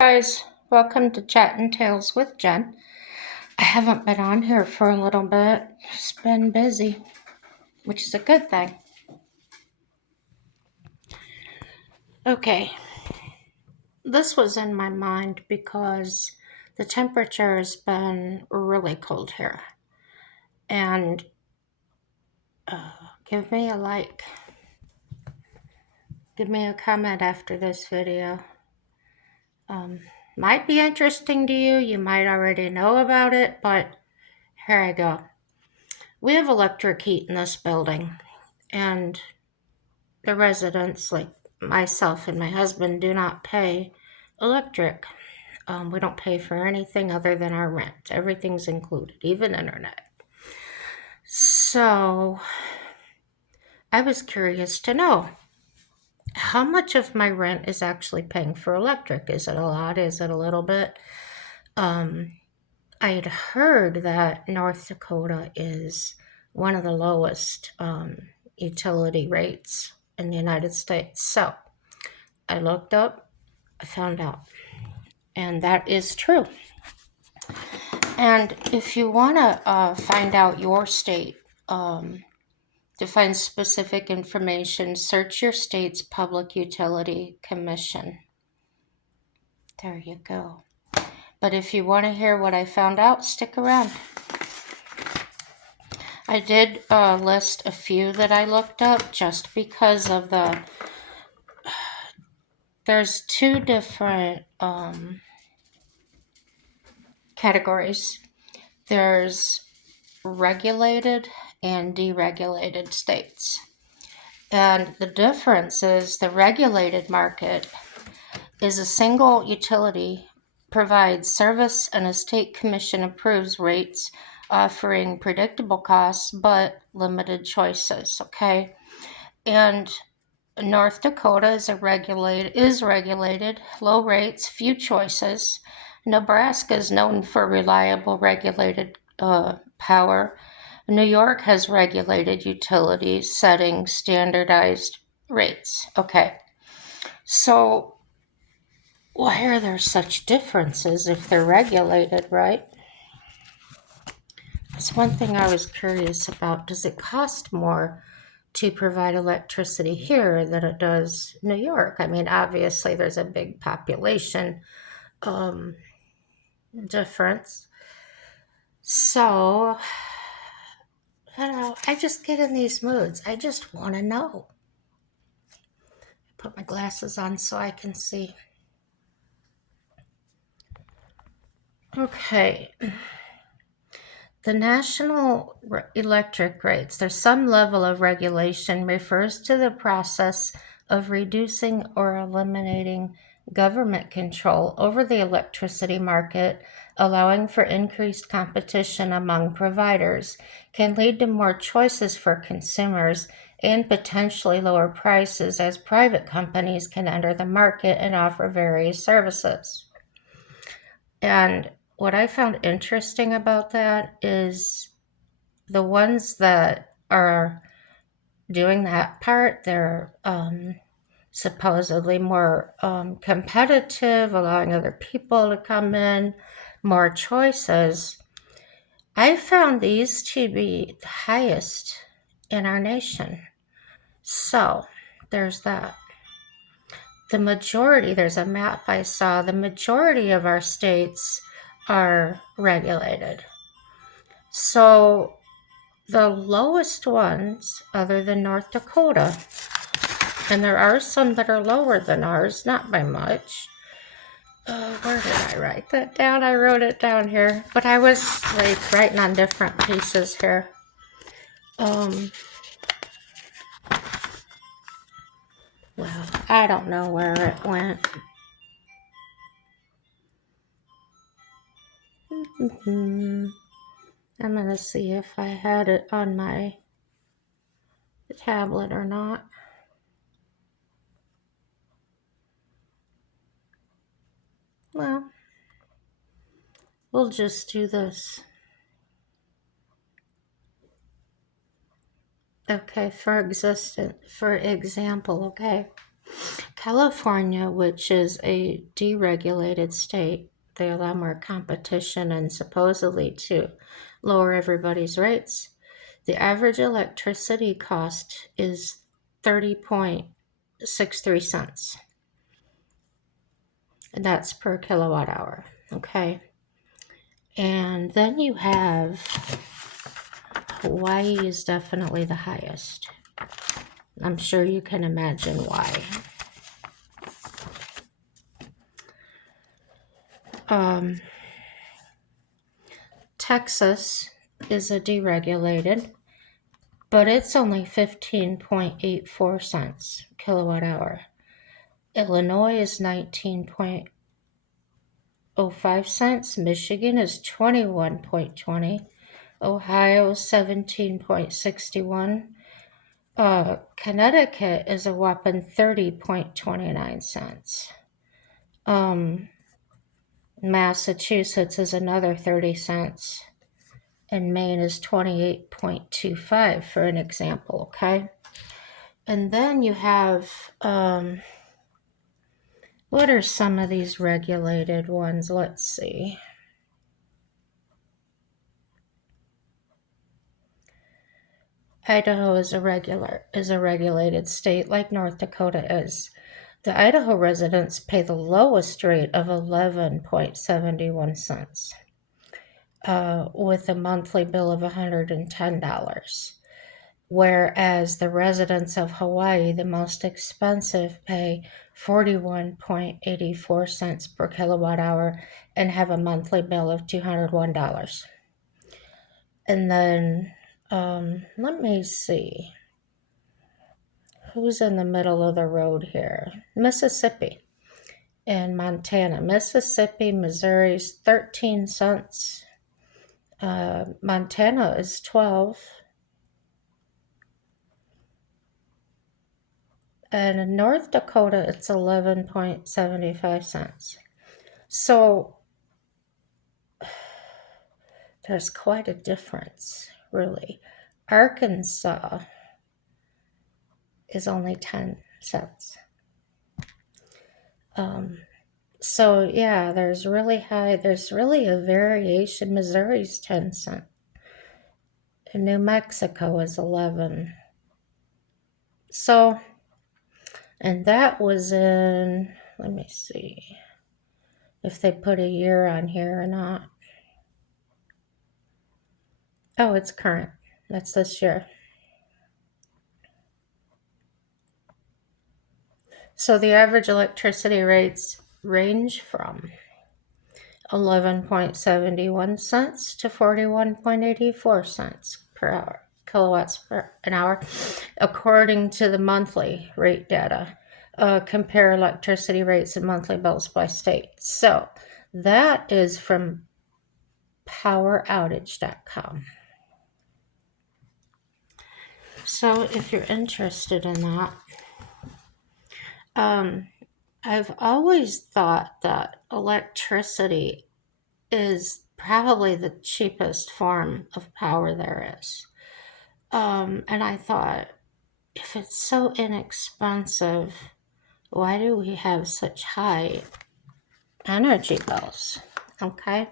Guys, welcome to Chatting Tales with Jen. I haven't been on here for a little bit. Just been busy, which is a good thing. Okay, this was in my mind because the temperature has been really cold here. And give me a like. Give me a comment after this video. Might be interesting to you. You might already know about it, but here I go. We have electric heat in this building, and the residents, like myself and my husband, do not pay electric. We don't pay for anything other than our rent. Everything's included, even internet. So I was curious to know how much of my rent is actually paying for electric. Is it a lot? Is it a little bit? I had heard that North Dakota is one of the lowest utility rates in the United States. So I looked up, I found out, and that is true. And if you want to find out your state, to find specific information, search your state's Public Utility Commission. There you go. But if you want to hear what I found out, stick around. I did list a few that I looked up just because of there's two different categories. There's regulated and deregulated states. And the difference is the regulated market is a single utility provides service and a state commission approves rates offering predictable costs but limited choices, okay? And North Dakota is regulated, low rates, few choices. Nebraska is known for reliable regulated power. New York has regulated utilities setting standardized rates. Okay, so why are there such differences if they're regulated, right? That's one thing I was curious about. Does it cost more to provide electricity here than it does New York? I mean, obviously there's a big population difference. So, I just get in these moods. I just want to know. Put my glasses on so I can see. Okay. The national electric rates, there's some level of regulation, refers to the process of reducing or eliminating government control over the electricity market, allowing for increased competition among providers, can lead to more choices for consumers and potentially lower prices as private companies can enter the market and offer various services. And what I found interesting about that is the ones that are doing that part, they're supposedly more competitive, allowing other people to come in, more choices. I found these to be the highest in our nation. So there's that. The majority, there's a map I saw, the majority of our states are regulated. So the lowest ones, other than North Dakota, and there are some that are lower than ours, not by much. Where did I write that down? I wrote it down here, but I was like writing on different pieces here. Well, I don't know where it went. I'm gonna see if I had it on my tablet or not. Well, we'll just do this. Okay, for example, okay. California, which is a deregulated state, they allow more competition and supposedly to lower everybody's rates. The average electricity cost is 30.63 cents. And that's per kilowatt hour. Okay. And then you have Hawaii is definitely the highest. I'm sure you can imagine why. Texas is a deregulated, but it's only 15.84 cents kilowatt hour. Illinois is 19.05 cents. Michigan is 21.20. Ohio 17.61. Connecticut is a whopping 30.29 cents. Massachusetts is another 30 cents. And Maine is 28.25 for an example, okay? And then you have, what are some of these regulated ones? Let's see. Idaho is a regulated state like North Dakota is. The Idaho residents pay the lowest rate of 11.71 cents with a monthly bill of $110. Whereas the residents of Hawaii, the most expensive, pay 41.84 cents per kilowatt hour and have a monthly bill of $201. And then let me see. Who's in the middle of the road here? Mississippi and Montana. Mississippi, Missouri's 13 cents. Montana is 12. And in North Dakota, it's 11.75 cents. So there's quite a difference, really. Arkansas is only 10 cents. So yeah, there's really a variation. Missouri's 10 cents. And New Mexico is 11. So, and that was in, let me see if they put a year on here or not. Oh, it's current. That's this year. So the average electricity rates range from 11.71 cents to 41.84 cents per hour, kilowatts per an hour, according to the monthly rate data. Compare electricity rates and monthly bills by state. So that is from poweroutage.com. So if you're interested in that, I've always thought that electricity is probably the cheapest form of power there is. And I thought, if it's so inexpensive, why do we have such high energy bills? Okay.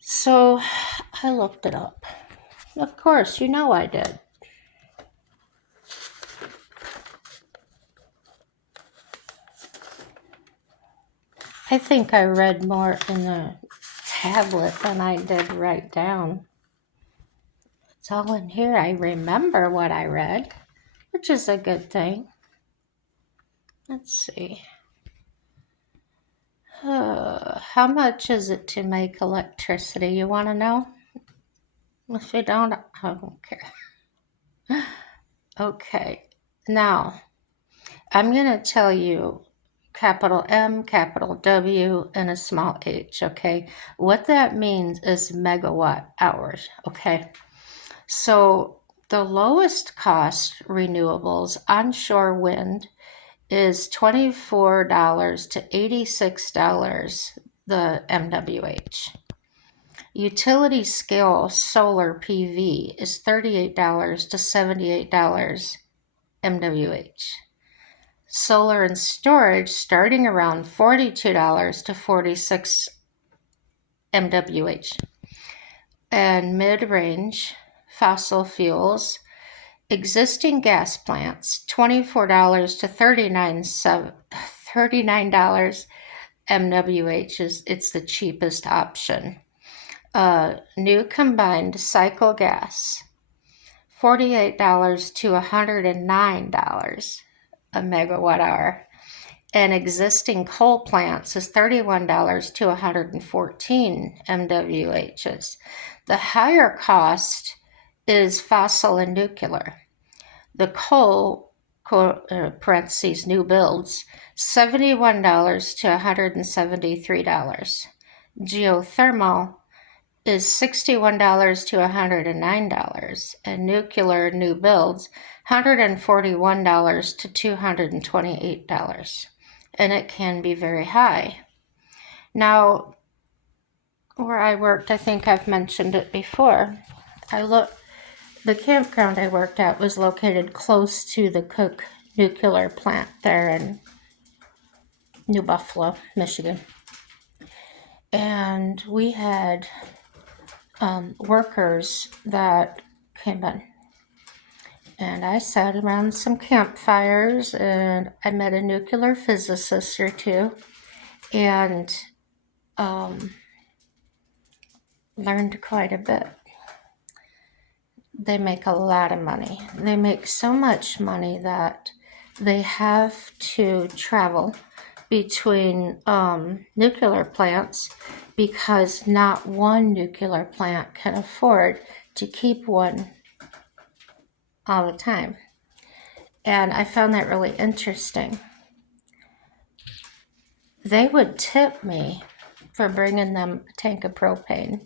So I looked it up. Of course, you know I did. I think I read more in the tablet than I did write down. It's all in here. I remember what I read, which is a good thing. Let's see. How much is it to make electricity? You want to know? If you don't, I don't care. Okay. Now, I'm going to tell you capital M, capital W, and a small h, okay? What that means is megawatt hours, okay? So the lowest cost renewables, onshore wind, is $24 to $86 the MWH. Utility scale solar PV is $38 to $78 MWH. solar and storage starting around $42 to 46 MWH. And mid-range fossil fuels, existing gas plants, $24 to $39 MWH it's the cheapest option. New combined cycle gas, $48 to $109 a megawatt hour. And existing coal plants is $31 to 114 MWHs. The higher cost is fossil and nuclear. The coal, parentheses, new builds, $71 to $173. Geothermal is $61 to $109, and nuclear new builds, $141 to $228. And it can be very high. Now, where I worked, I think I've mentioned it before, the campground I worked at was located close to the Cook nuclear plant there in New Buffalo, Michigan. And we had workers that came in. And I sat around some campfires, and I met a nuclear physicist or two, and learned quite a bit. They make a lot of money. They make so much money that they have to travel between nuclear plants because not one nuclear plant can afford to keep one all the time. And I found that really interesting. They would tip me for bringing them a tank of propane.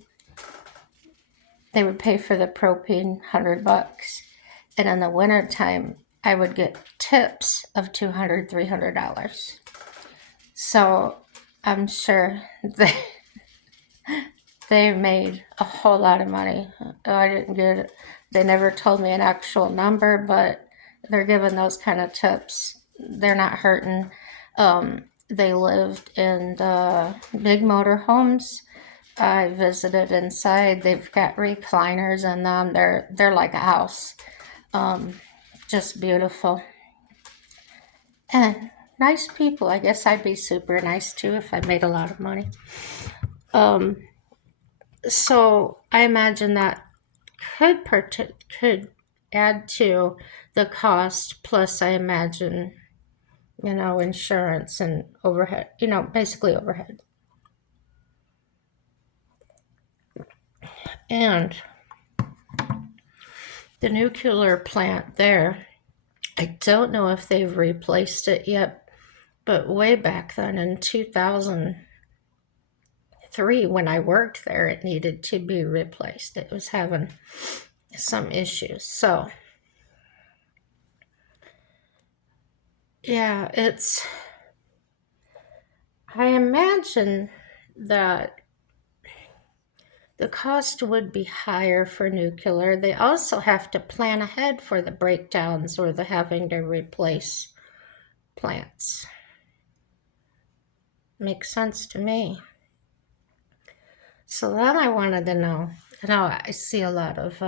They would pay for the propane $100, and in the wintertime, I would get tips of $200, $300. So I'm sure they made a whole lot of money. I didn't get it. They never told me an actual number, but they're giving those kind of tips. They're not hurting. They lived in the big motorhomes. I visited inside. They've got recliners in them. They're like a house. Just beautiful. And nice people. I guess I'd be super nice too if I made a lot of money. So I imagine that could add to the cost. Plus, I imagine, insurance and overhead. Basically overhead. And the nuclear plant there, I don't know if they've replaced it yet, but way back then in 2003, when I worked there, it needed to be replaced. It was having some issues. So, yeah, I imagine that the cost would be higher for nuclear. They also have to plan ahead for the breakdowns or the having to replace plants. Makes sense to me. So then I wanted to know, I see a lot of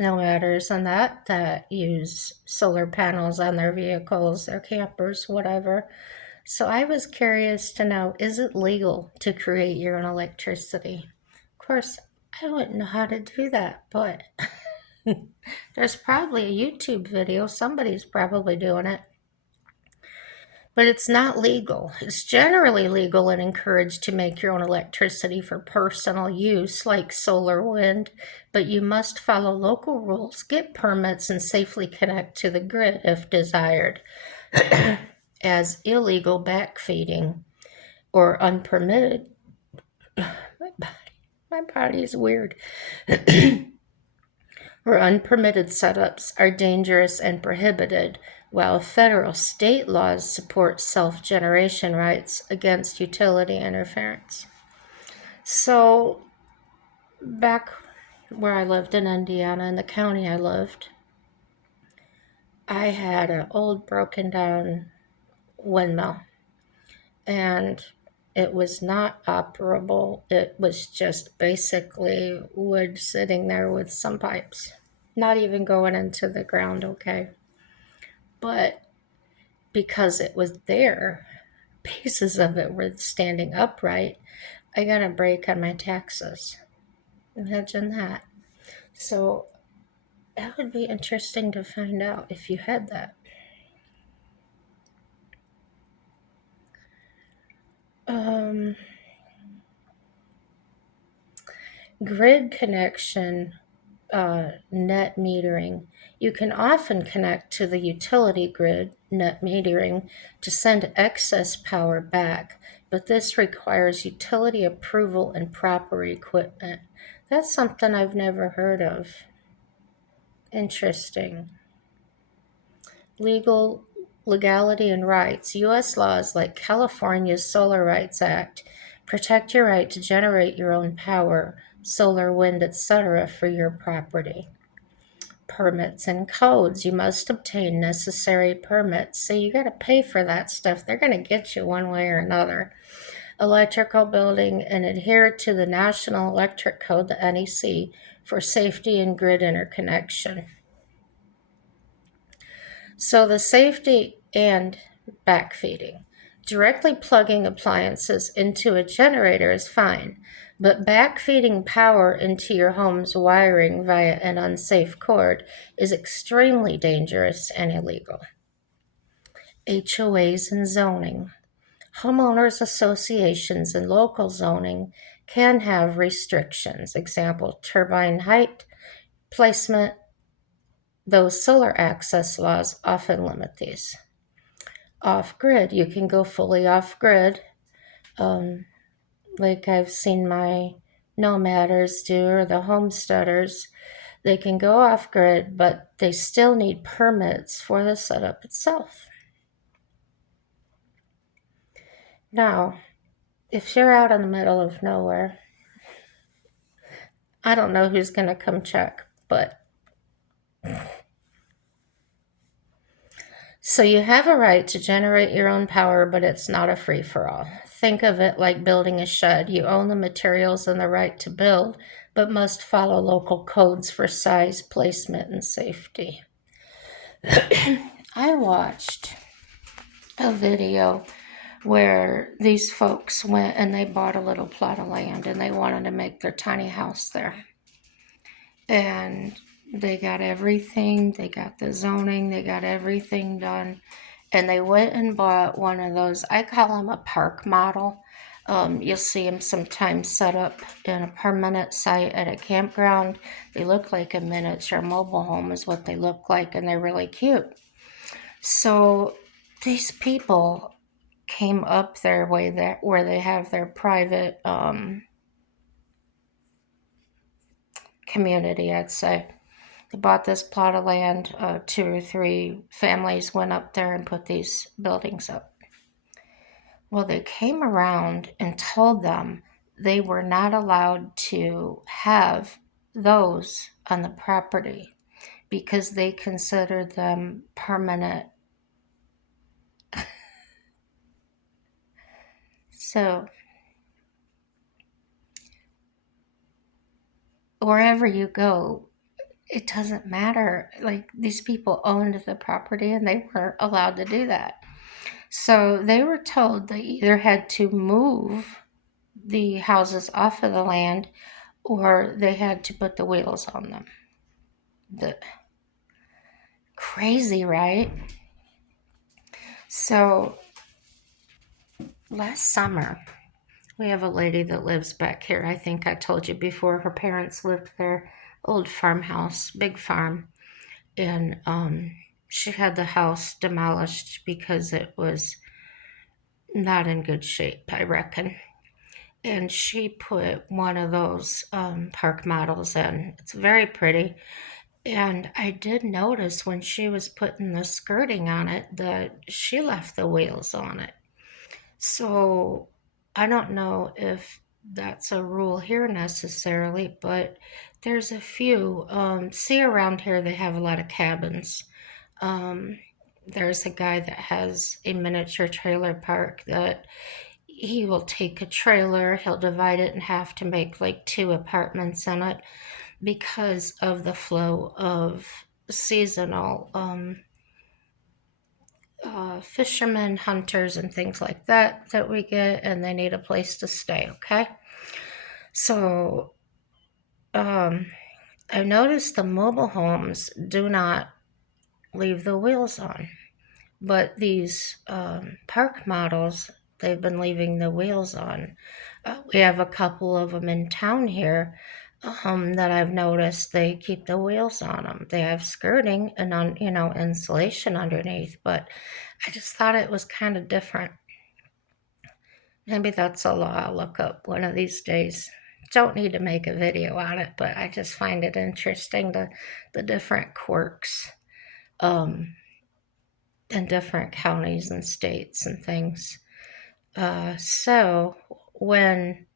nomaders and that use solar panels on their vehicles, their campers, whatever. So I was curious to know, is it legal to create your own electricity? Of course, I wouldn't know how to do that, but there's probably a YouTube video. Somebody's probably doing it. But it's not legal. It's generally legal and encouraged to make your own electricity for personal use, like solar, wind, but you must follow local rules, get permits, and safely connect to the grid if desired, as illegal backfeeding or unpermitted. My body is weird. Or unpermitted setups are dangerous and prohibited, while federal state laws support self-generation rights against utility interference. So, back where I lived in Indiana, in the county I lived, I had an old broken down windmill, and it was not operable. It was just basically wood sitting there with some pipes, not even going into the ground, okay? But because it was there, pieces of it were standing upright, I got a break on my taxes. Imagine that. So that would be interesting to find out if you had that. Um, Grid connection, net metering. You can often connect to the utility grid, net metering, to send excess power back, but this requires utility approval and proper equipment. That's something I've never heard of. Interesting. Legality and rights. U.S. laws like California's Solar Rights Act protect your right to generate your own power, solar, wind, etc., for your property. Permits and codes. You must obtain necessary permits. So you got to pay for that stuff. They're going to get you one way or another. Electrical building and adhere to the National Electric Code, the NEC, for safety and grid interconnection. So the safety and backfeeding. Directly plugging appliances into a generator is fine, but backfeeding power into your home's wiring via an unsafe cord is extremely dangerous and illegal. HOAs and zoning. Homeowners associations and local zoning can have restrictions. Example, turbine height, placement. Those solar access laws often limit these. Off grid, you can go fully off grid, like I've seen my nomaders do or the homesteaders. They can go off grid, but they still need permits for the setup itself. Now, if you're out in the middle of nowhere, I don't know who's going to come check, but so you have a right to generate your own power, but it's not a free for all. Think of it like building a shed. You own the materials and the right to build, but must follow local codes for size, placement, and safety. I watched a video where these folks went and they bought a little plot of land and they wanted to make their tiny house there. And they got everything, they got the zoning, they got everything done. And they went and bought one of those, I call them a park model. You'll see them sometimes set up in a permanent site at a campground. They look like a miniature mobile home is what they look like, and they're really cute. So these people came up their way there where they have their private community, I'd say. They bought this plot of land. 2 or 3 families went up there and put these buildings up. Well, they came around and told them they were not allowed to have those on the property because they considered them permanent. So, wherever you go, it doesn't matter. Like, these people owned the property and they weren't allowed to do that. So, they were told they either had to move the houses off of the land or they had to put the wheels on them. The crazy, right? So last summer, we have a lady that lives back here. I think I told you before, her parents lived there, old farmhouse, big farm. And she had the house demolished because it was not in good shape, I reckon. And she put one of those park models in. It's very pretty. And I did notice when she was putting the skirting on it that she left the wheels on it. So I don't know if that's a rule here necessarily, but there's a few. See, around here they have a lot of cabins. There's a guy that has a miniature trailer park that he will take a trailer, he'll divide it in half to make like two apartments in it because of the flow of seasonal fishermen, hunters, and things like that we get, and they need a place to stay, okay? So I've noticed the mobile homes do not leave the wheels on, but these park models, they've been leaving the wheels on. We have a couple of them in town here that I've noticed they keep the wheels on them. They have skirting and insulation underneath, but I just thought it was kind of different. Maybe that's a law I'll look up one of these days. Don't need to make a video on it, but I just find it interesting the different quirks in different counties and states and things. So when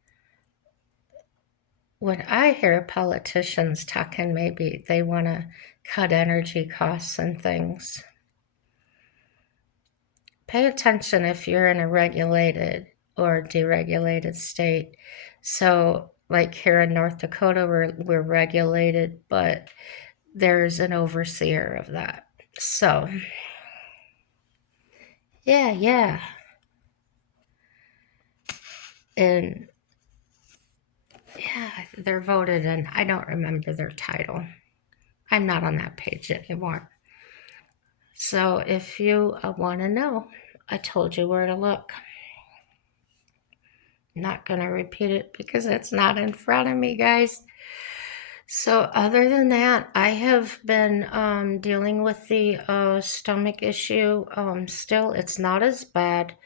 I hear politicians talking, maybe they want to cut energy costs and things. Pay attention if you're in a regulated or deregulated state. So, like here in North Dakota, we're regulated, but there's an overseer of that. So, yeah. And yeah, they're voted in. I don't remember their title. I'm not on that page anymore. So if you want to know, I told you where to look. I'm not going to repeat it because it's not in front of me, guys. So other than that, I have been dealing with the stomach issue. Still, it's not as bad.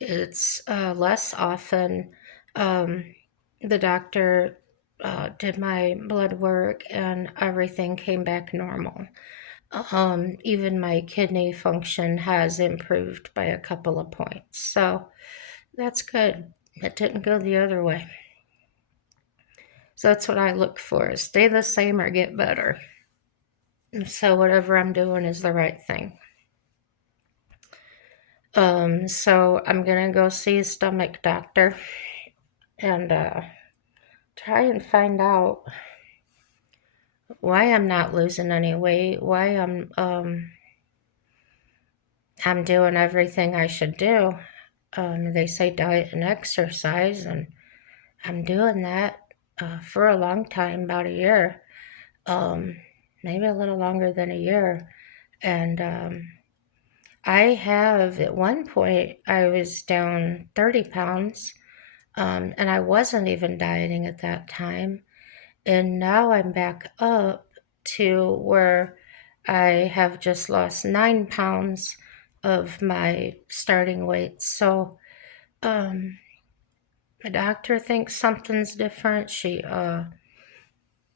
It's less often. The doctor did my blood work and everything came back normal. Even my kidney function has improved by a couple of points. So that's good. It didn't go the other way. So that's what I look for, stay the same or get better. And so whatever I'm doing is the right thing. So I'm gonna go see a stomach doctor and try and find out why I'm not losing any weight, why I'm doing everything I should do. They say diet and exercise, and I'm doing that for a long time, about a year, um, maybe a little longer than a year. And I have, at one point, I was down 30 pounds, and I wasn't even dieting at that time. And now I'm back up to where I have just lost 9 pounds of my starting weight. So, the doctor thinks something's different.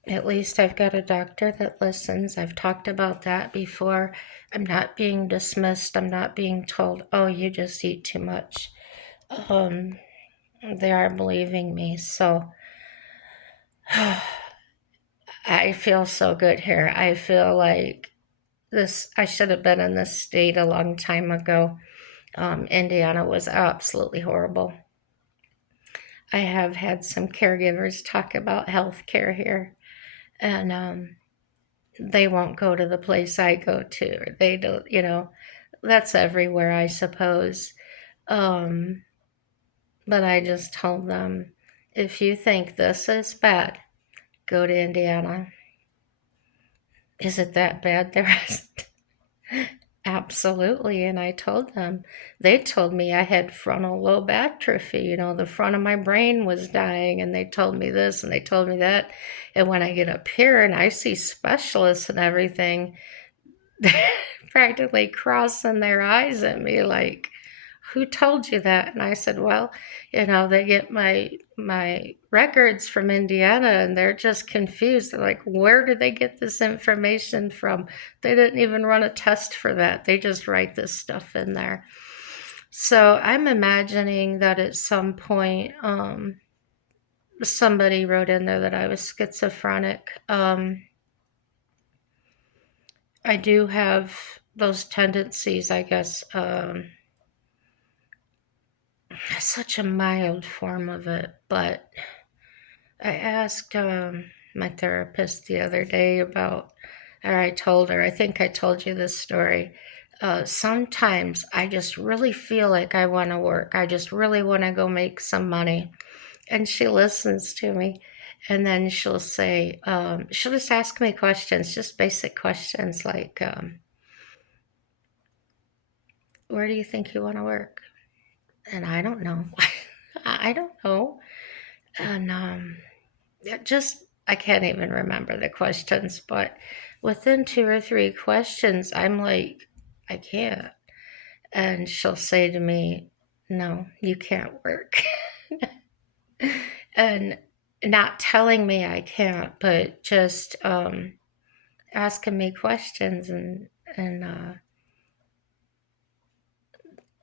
At least I've got a doctor that listens. I've talked about that before. I'm not being dismissed. I'm not being told, oh, you just eat too much. Um, they are believing me. So I feel so good here. I feel like I should have been in this state a long time ago. Indiana was absolutely horrible. I have had some caregivers talk about health care here, and they won't go to the place I go to. Or they don't, that's everywhere, I suppose. Um, but I just told them, if you think this is bad, go to Indiana. Is it that bad there? Absolutely. And I told them, they told me I had frontal lobe atrophy. The front of my brain was dying, and they told me this and they told me that. And when I get up here and I see specialists and everything, they're practically crossing their eyes at me like, who told you that? And I said, well, they get my records from Indiana, and they're just confused. They're like, where did they get this information from? They didn't even run a test for that. They just write this stuff in there. So I'm imagining that at some point, somebody wrote in there that I was schizophrenic. I do have those tendencies, I guess, such a mild form of it. But I asked my therapist the other day about, or I told her, I think I told you this story. Sometimes I just really feel like I want to work. I just really want to go make some money. And she listens to me. And then she'll just ask me questions, just basic questions like, where do you think you want to work? And I don't know. I don't know. And I can't even remember the questions, but within two or three questions, I'm like, I can't. And she'll say to me, no, you can't work. And not telling me I can't, but just asking me questions. And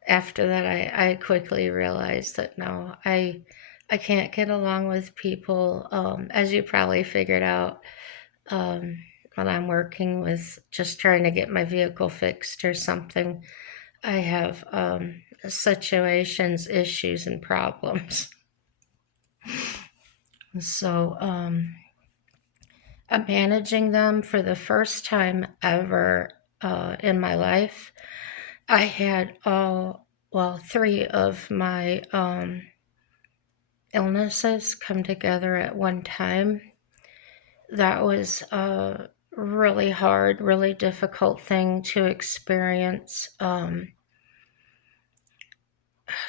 after that, I quickly realized that no, I can't get along with people. As you probably figured out, um, when I'm working with just trying to get my vehicle fixed or something, I have situations, issues, and problems. So I'm managing them for the first time ever in my life. I had three of my illnesses come together at one time. That was a really hard, really difficult thing to experience.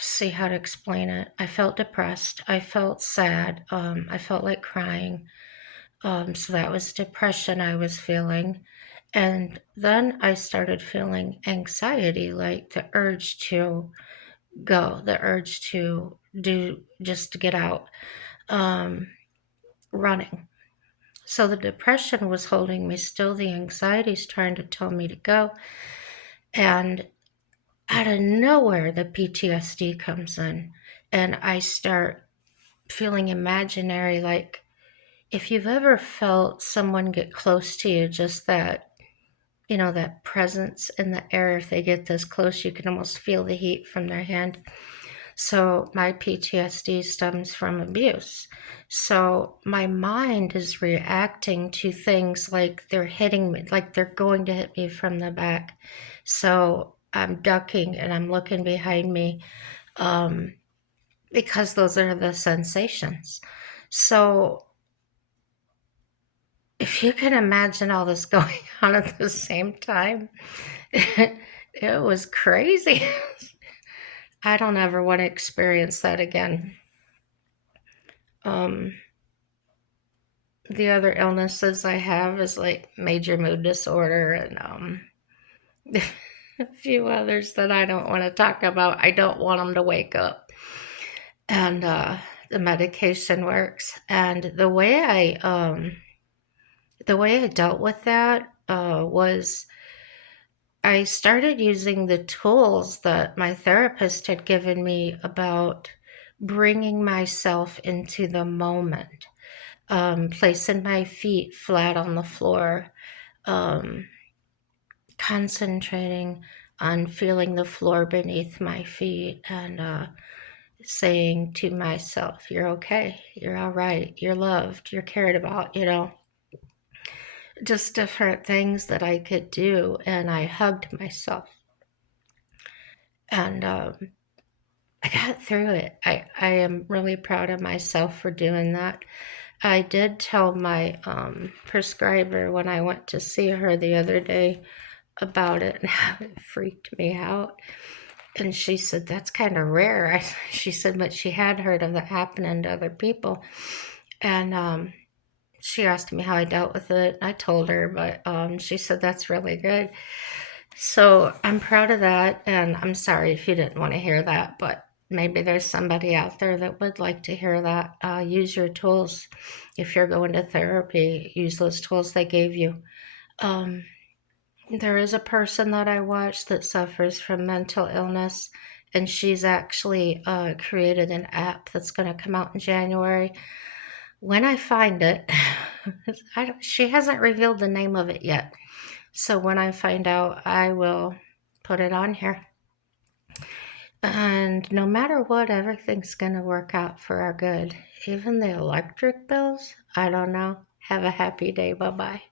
See how to explain it. I felt depressed. I felt sad. I felt like crying. So that was depression I was feeling. And then I started feeling anxiety, like the urge to go, the urge to do, just to get out, um, running. So the depression was holding me still. The anxiety's trying to tell me to go. And out of nowhere, the PTSD comes in. And I start feeling imaginary, like if you've ever felt someone get close to you, just that, that presence in the air, if they get this close, you can almost feel the heat from their hand. So my PTSD stems from abuse. So my mind is reacting to things like they're hitting me, like they're going to hit me from the back. So I'm ducking and I'm looking behind me, um, because those are the sensations. So if you can imagine all this going on at the same time, it was crazy. I don't ever want to experience that again. Um, the other illnesses I have is like major mood disorder and a few others that I don't want to talk about. I don't want them to wake up. And the medication works. And the way I dealt with that was I started using the tools that my therapist had given me about bringing myself into the moment, placing my feet flat on the floor, um, concentrating on feeling the floor beneath my feet, and saying to myself, you're okay, you're all right, you're loved, you're cared about, just different things that I could do. And I hugged myself. And I got through it. I am really proud of myself for doing that. I did tell my prescriber when I went to see her the other day about it, and how it freaked me out. And she said, that's kind of rare. She said, but she had heard of that happening to other people. And she asked me how I dealt with it. I told her, but she said, that's really good. So I'm proud of that. And I'm sorry if you didn't want to hear that, but maybe there's somebody out there that would like to hear that. Use your tools. If you're going to therapy, use those tools they gave you. Um, there is a person that I watch that suffers from mental illness, and she's actually created an app that's going to come out in January. When I find it, she hasn't revealed the name of it yet. So when I find out, I will put it on here. And no matter what, everything's going to work out for our good. Even the electric bills, I don't know. Have a happy day. Bye bye.